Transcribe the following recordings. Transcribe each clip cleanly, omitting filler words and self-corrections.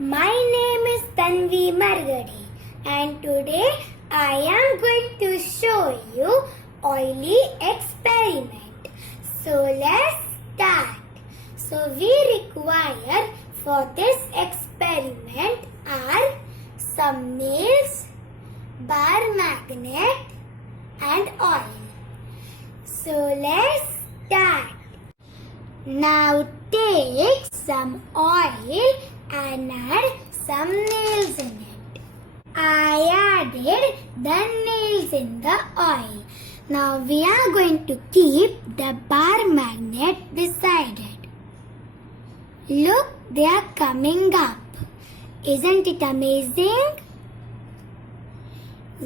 My name is Tanvi Margade and today I am going to show you oily experiment. So let's start. So we require for this experiment are some nails, bar magnet and oil. So let's start. Now take some oil and add some nails in it. I added the nails in the oil. Now we are going to keep the bar magnet beside it. Look, they are coming up. Isn't it amazing?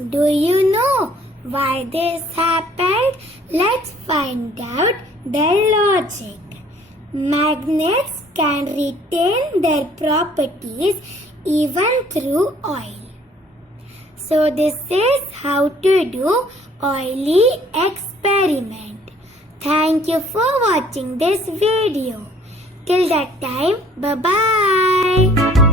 Do you know why this happened? Let's find out the logic. Magnets can retain their properties even through oil. So this is how to do oily experiment. Thank you for watching this video. Till that time, bye-bye.